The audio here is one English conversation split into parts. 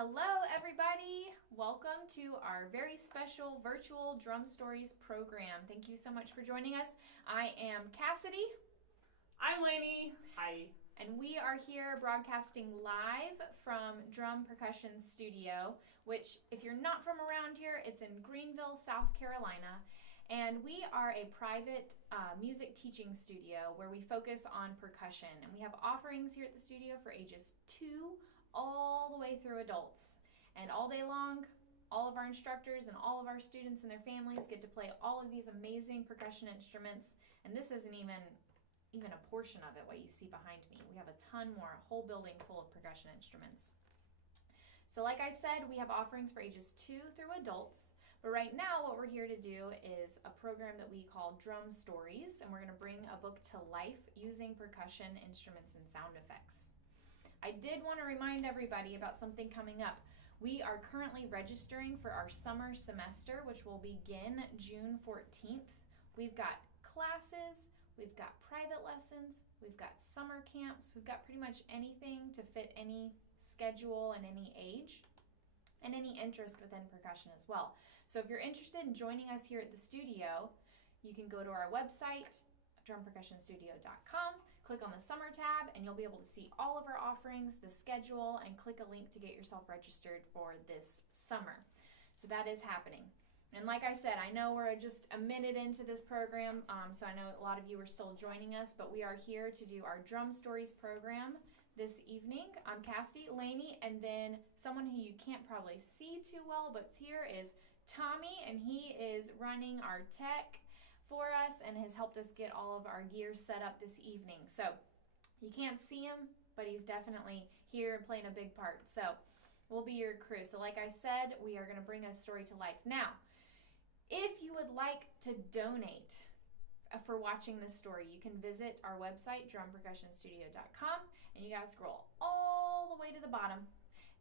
Hello, everybody. Welcome to our very special virtual Drum Stories program. Thank you so much for joining us. I am Cassidy. I'm Lainey. Hi. And we are here broadcasting live from Drum Percussion Studio, which, if you're not from around here, it's in Greenville, South Carolina. And we are a private music teaching studio where we focus on percussion. And we have offerings here at the studio for ages 2 all the way through adults. And all day long, all of our instructors and all of our students and their families get to play all of these amazing percussion instruments. And this isn't even a portion of it, what you see behind me. We have a ton more, a whole building full of percussion instruments. So like I said, we have offerings for ages 2 through adults. But right now, what we're here to do is a program that we call Drum Stories, and we're going to bring a book to life using percussion instruments and sound effects. I did want to remind everybody about something coming up. We are currently registering for our summer semester, which will begin June 14th. We've got classes, we've got private lessons, we've got summer camps, we've got pretty much anything to fit any schedule and any age and any interest within percussion as well. So if you're interested in joining us here at the studio, you can go to our website, drumpercussionstudio.com, click on the summer tab, and you'll be able to see all of our offerings, the schedule, and click a link to get yourself registered for this summer. So that is happening. And like I said, I know we're just a minute into this program, so I know a lot of you are still joining us, but we are here to do our Drum Stories program this evening. I'm Cassidy, Lainey, and then someone who you can't probably see too well but's here is Tommy, and he is running our tech for us and has helped us get all of our gear set up this evening. So you can't see him, but he's definitely here and playing a big part. So we'll be your crew. So like I said, we are going to bring a story to life. Now, if you would like to donate for watching this story, you can visit our website, drumpercussionstudio.com, and you guys scroll all the way to the bottom.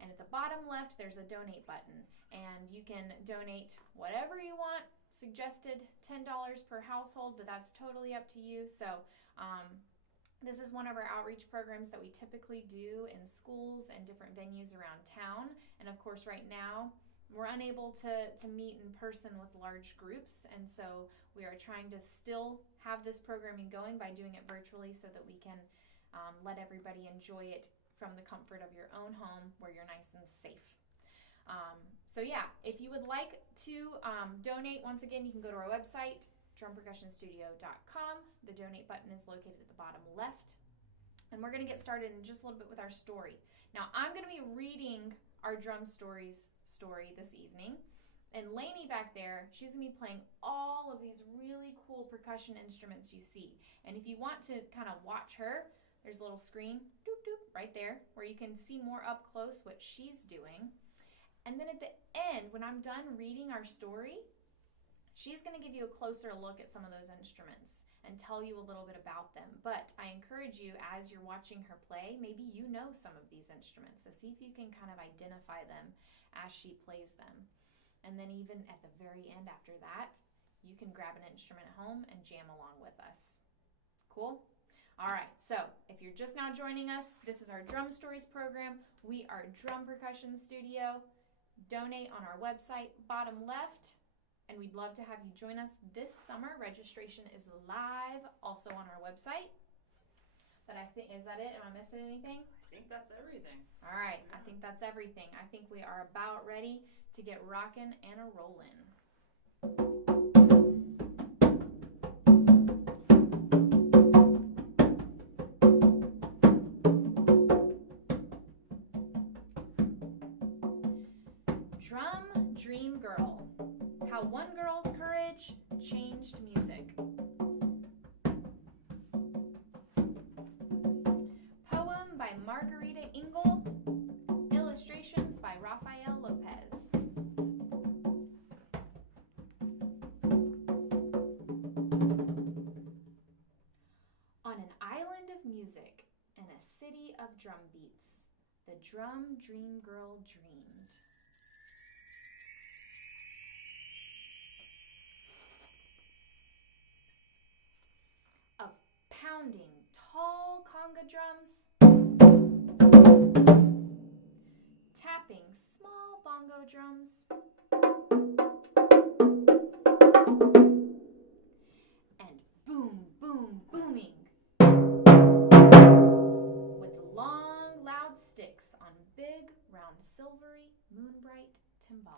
And at the bottom left, there's a donate button, and you can donate whatever you want. Suggested $10 per household, but that's totally up to you. So this is one of our outreach programs that we typically do in schools and different venues around town. And of course, right now, we're unable to meet in person with large groups, and so we are trying to still have this programming going by doing it virtually so that we can let everybody enjoy it from the comfort of your own home where you're nice and safe. So yeah, if you would like to donate, once again, you can go to our website, drumpercussionstudio.com. The donate button is located at the bottom left. And we're going to get started in just a little bit with our story. Now, I'm going to be reading our Drum Stories story this evening. And Lainey back there, she's going to be playing all of these really cool percussion instruments you see. And if you want to kind of watch her, there's a little screen, doop, doop, right there, where you can see more up close what she's doing. And then at the end, when I'm done reading our story, she's going to give you a closer look at some of those instruments and tell you a little bit about them. But I encourage you, as you're watching her play, maybe you know some of these instruments. So see if you can kind of identify them as she plays them. And then even at the very end after that, you can grab an instrument at home and jam along with us. Cool? All right, so if you're just now joining us, this is our Drum Stories program. We are Drum Percussion Studio. Donate on our website, bottom left, and we'd love to have you join us this summer. Registration is live, also on our website. But I think, is that it? Am I missing anything? I think that's everything. All right, Yeah. I think that's everything. I think we are about ready to get rocking and a rolling. Drum Dream Girl, how one girl's courage changed music. Poem by Margarita Engel, illustrations by Rafael Lopez. On an island of music in a city of drum beats, the Drum Dream Girl dreamed. Pounding tall conga drums, tap tapping small bongo drums. And boom, boom, booming. With long, loud sticks on big, round, silvery, moon-bright timbales.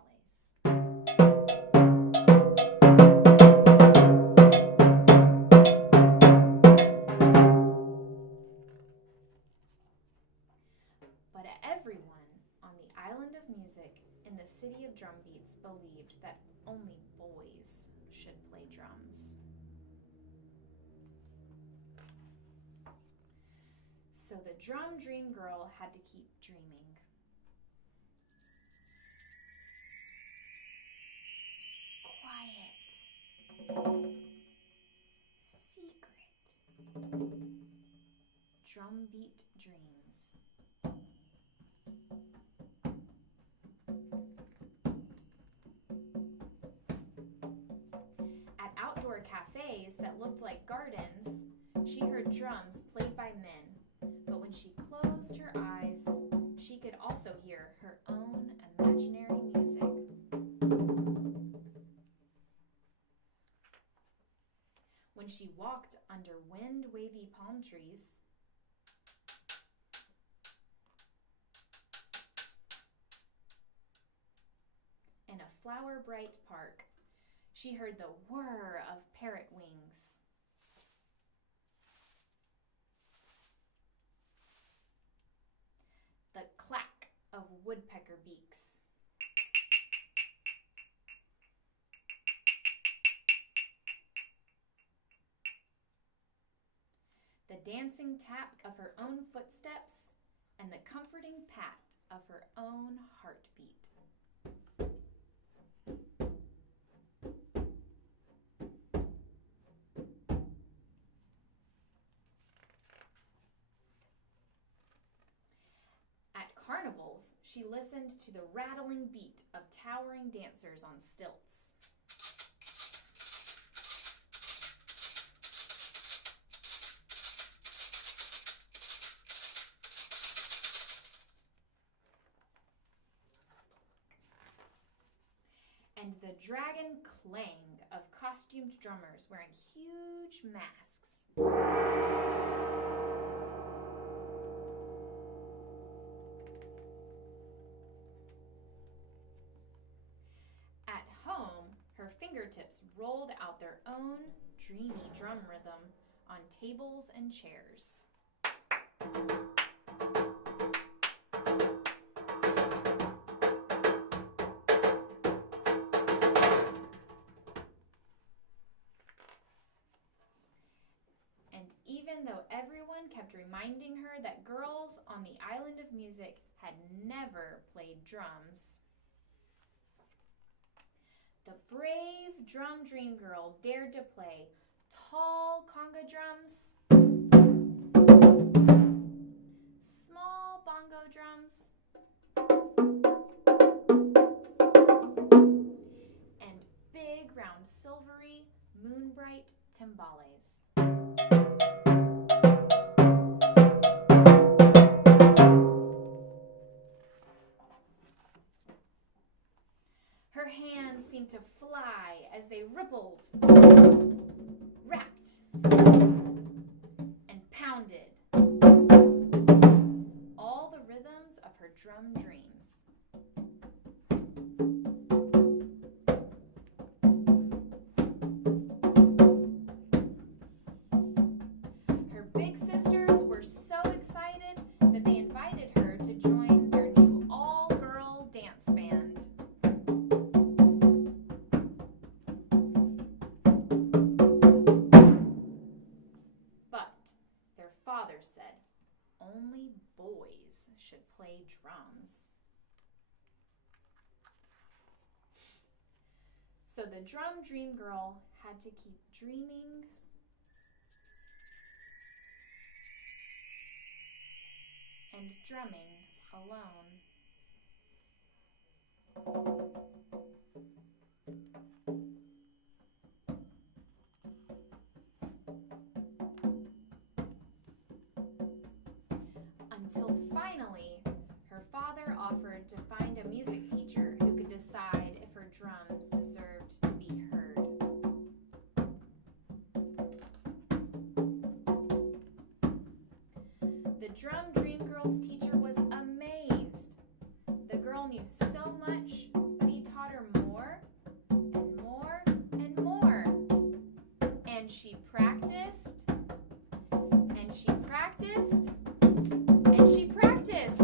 But everyone on the island of music in the city of drumbeats believed that only boys should play drums. So the drum dream girl had to keep dreaming. Quiet. Secret. Drumbeat dreams. At outdoor cafes that looked like gardens, she heard drums played by men, but when she closed her eyes, she could also hear her own imaginary music. When she walked under wind-wavy palm trees, in a flower-bright park, she heard the whir of parrot wings. The clack of woodpecker beaks. The dancing tap of her own footsteps and the comforting pat of her own heartbeat. At carnivals, she listened to the rattling beat of towering dancers on stilts. And the dragon clang of costumed drummers wearing huge masks. At home, her fingertips rolled out their own dreamy drum rhythm on tables and chairs. And even though everyone kept reminding her that girls on the island of music had never played drums, the brave drum dream girl dared to play tall conga drums, small bongo drums, and big round silvery moon-bright timbales. Her hands seemed to fly as they rippled, rapped, and pounded. All the rhythms of her drum dreams. Her big sisters were so excited that they invited her to join their new all-girl dance band. But their father said only boys should play drums. So the drum dream girl had to keep dreaming and drumming alone. Until finally, her father offered to find Drum Dream Girl's teacher was amazed. The girl knew so much, but he taught her more and more and more. And she practiced, and she practiced, and she practiced.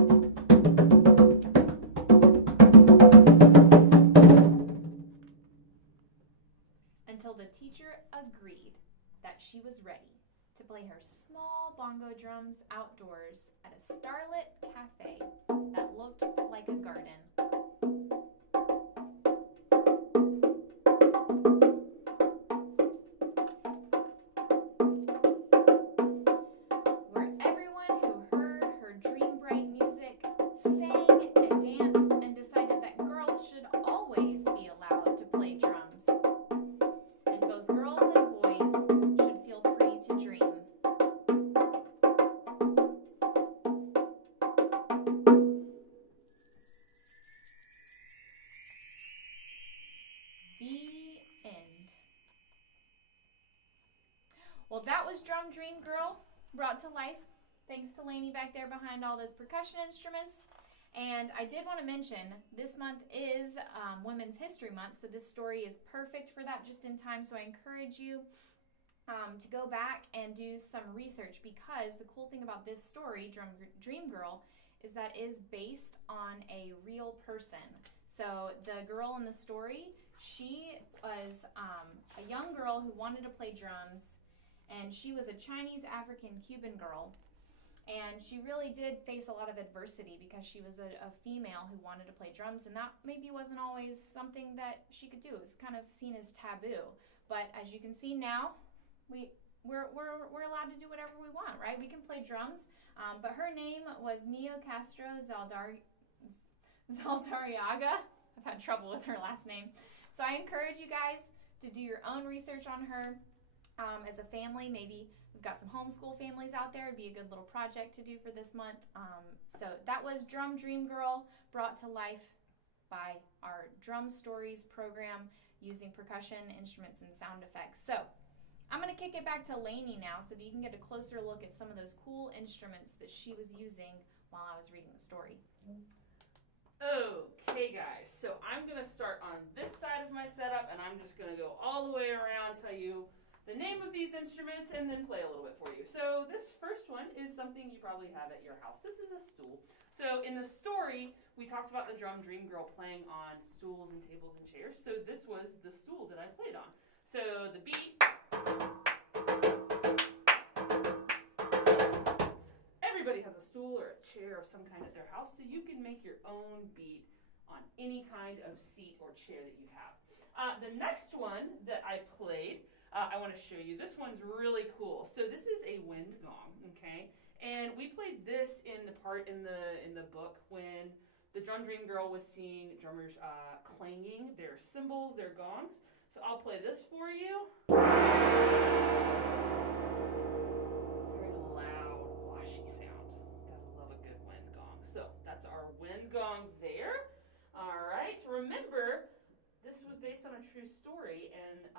Until the teacher agreed that she was ready to play her small bongo drums outdoors at a starlit cafe that looked like a garden. Where everyone who heard her dream bright music sang and danced and decided that girls should always be allowed to play drums. And both girls and boys should feel free to dream. The end. Well, that was Drum Dream Girl brought to life. Thanks to Lainey back there behind all those percussion instruments. And I did want to mention, this month is Women's History Month, so this story is perfect for that, just in time. So I encourage you to go back and do some research, because the cool thing about this story, Drum Dream Girl, is that it is based on a real person. So the girl in the story, she was a young girl who wanted to play drums, and she was a Chinese African Cuban girl. And she really did face a lot of adversity because she was a female who wanted to play drums, and that maybe wasn't always something that she could do. It was kind of seen as taboo. But as you can see now, we're allowed to do whatever we want, right? We can play drums. But her name was Mio Castro Zaldariaga. I've had trouble with her last name. So I encourage you guys to do your own research on her. As a family, maybe we've got some homeschool families out there. It'd be a good little project to do for this month. So that was Drum Dream Girl, brought to life by our Drum Stories program using percussion, instruments, and sound effects. So I'm going to kick it back to Lainey now so that you can get a closer look at some of those cool instruments that she was using while I was reading the story. Okay, guys, so I'm going to start on this side of my setup, and I'm just going to go all the way around, tell you the name of these instruments, and then play a little bit for you. So this first one is something you probably have at your house. This is a stool. So in the story, we talked about the Drum Dream Girl playing on stools and tables and chairs. So this was the stool that I played on. So the beat. Everybody has a stool or a chair of some kind at their house, so you can make your own beat on any kind of seat or chair that you have. The next one that I played, I want to show you. This one's really cool. So this is a wind gong, okay? And we played this in the part in the book when the Drum Dream Girl was seeing drummers clanging their cymbals, their gongs. So I'll play this for you. Very loud, washy sound. Gotta love a good wind gong. So that's our wind gong there. All right. Remember, this was based on a true story, and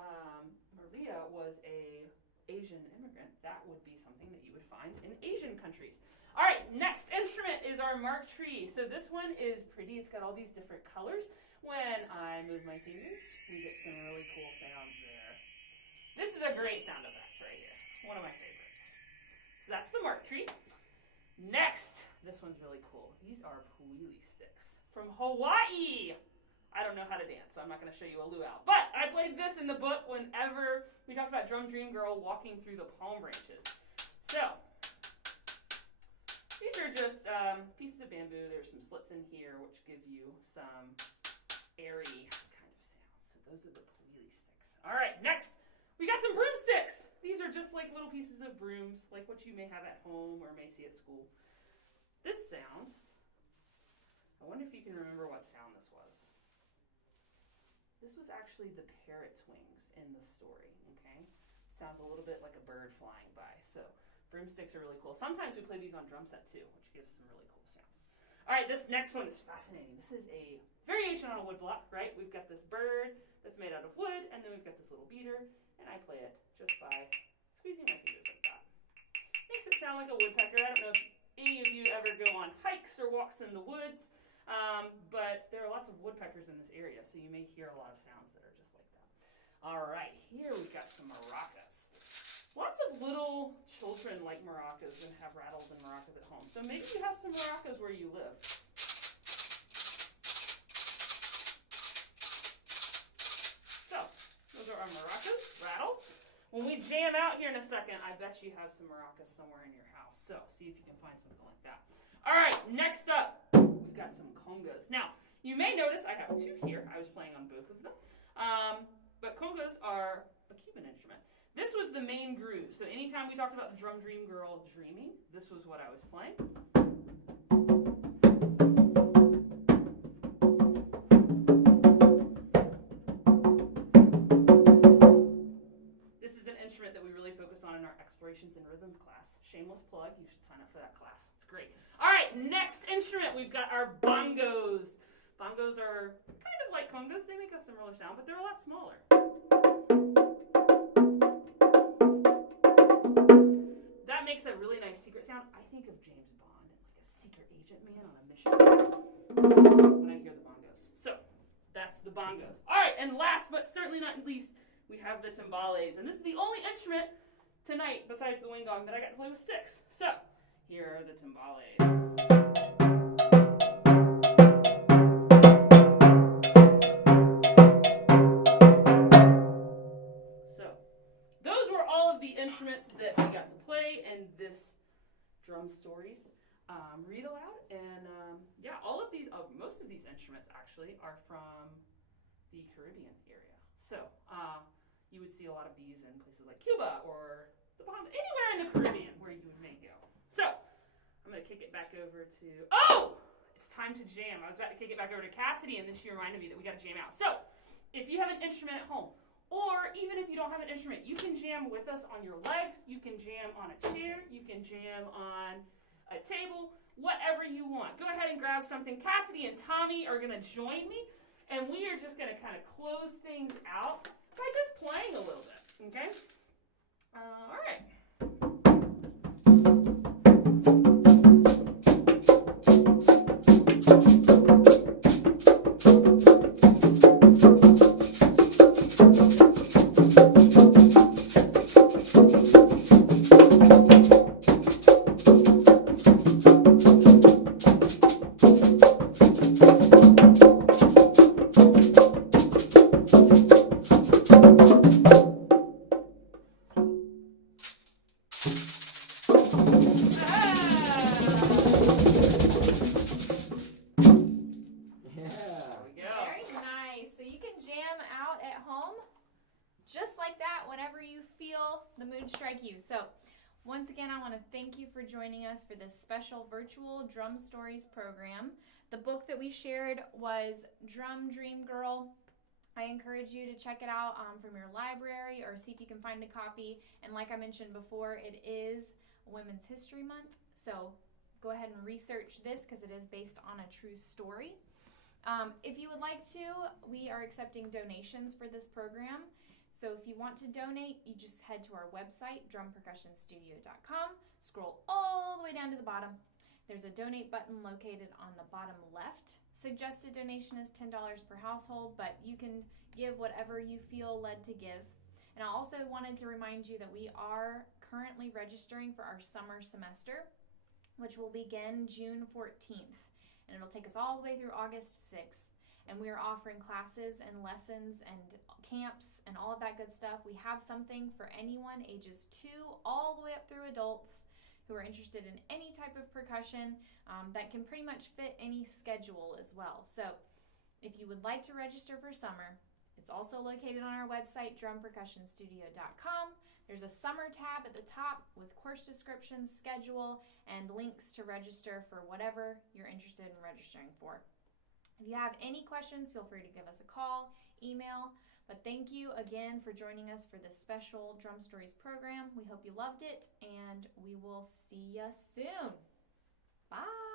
Maria was a Asian immigrant. That would be something that you would find in Asian countries. All right, next instrument is our mark tree. So this one is pretty. It's got all these different colors. When I move my fingers, we get some really cool sounds there. This is a great sound effect right here. One of my favorites. So that's the mark tree. Next, this one's really cool. These are Wheelie Sticks from Hawaii. I don't know how to dance, so I'm not going to show you a luau. But I played this in the book whenever we talked about Drum Dream Girl walking through the palm branches. So these are just pieces of bamboo. There's some slits in here which give you some airy kind of sounds. So those are the Wheelie Sticks. All right, next we got some broomsticks. These are just like little pieces of brooms, like what you may have at home or may see at school. This sound, I wonder if you can remember what sound this was. This was actually the parrot's wings in the story, okay? Sounds a little bit like a bird flying by. So broomsticks are really cool. Sometimes we play these on drum set too, which gives some really cool sounds. All right, this next one is fascinating. This is a variation on a wood block, right? We've got this bird that's made out of wood, and then we've got this little beater, and I play it just by squeezing my fingers like that. Makes it sound like a woodpecker. I don't know any of you ever go on hikes or walks in the woods, but there are lots of woodpeckers in this area, so you may hear a lot of sounds that are just like that. All right, here we've got some maracas. Lots of little children like maracas and have rattles and maracas at home. So maybe you have some maracas where you live. So, those are our maracas, rattles. When we jam out here in a second, I bet you have some maracas somewhere in your house. So, see if you can find something like that. All right, next up, we've got some congas. Now, you may notice I have two here. I was playing on both of them. But congas are a Cuban instrument. This was the main groove. So anytime we talked about the drum dream girl dreaming, this was what I was playing. This is an instrument that we really focus on in our explorations in rhythm class. Shameless plug, you should sign up for that class. It's great. All right, next instrument, we've got our bongos. Bongos are kind of like congas. They make a similar sound, but they're a lot smaller. Makes a really nice secret sound. I think of James Bond and like a secret agent man on a mission when I hear the bongos. So that's the bongos. All right, and last but certainly not least, we have the timbales, and this is the only instrument tonight besides the wind gong that I got to play with sticks. So here are the timbales. Instruments that we got to play in this drum stories read aloud, and yeah, all of these, most of these instruments actually are from the Caribbean area. So you would see a lot of these in places like Cuba or the Bahamas, anywhere in the Caribbean where you may go. So I'm going to kick it back over to, it's time to jam. I was about to kick it back over to Cassidy, and then she reminded me that we got to jam out. So if you have an instrument at home, or even if you don't have an instrument, you can jam with us on your legs, you can jam on a chair, you can jam on a table, whatever you want. Go ahead and grab something. Cassidy and Tommy are going to join me, and we are just going to kind of close things out by just playing a little bit, okay? All right. The mood strike you. So once again, I want to thank you for joining us for this special virtual Drum Stories program. The book that we shared was Drum Dream Girl. I encourage you to check it out from your library or see if you can find a copy. And like I mentioned before, it is Women's History Month. So go ahead and research this because it is based on a true story. If you would like to, we are accepting donations for this program. So if you want to donate, you just head to our website, drumpercussionstudio.com, scroll all the way down to the bottom. There's a donate button located on the bottom left. Suggested donation is $10 per household, but you can give whatever you feel led to give. And I also wanted to remind you that we are currently registering for our summer semester, which will begin June 14th. And it'll take us all the way through August 6th. And we are offering classes and lessons and camps and all of that good stuff. We have something for anyone ages 2 all the way up through adults who are interested in any type of percussion that can pretty much fit any schedule as well. So if you would like to register for summer, it's also located on our website, drumpercussionstudio.com. There's a summer tab at the top with course descriptions, schedule, and links to register for whatever you're interested in registering for. If you have any questions, feel free to give us a call, email. But thank you again for joining us for this special Drum Stories program. We hope you loved it, and we will see you soon. Bye.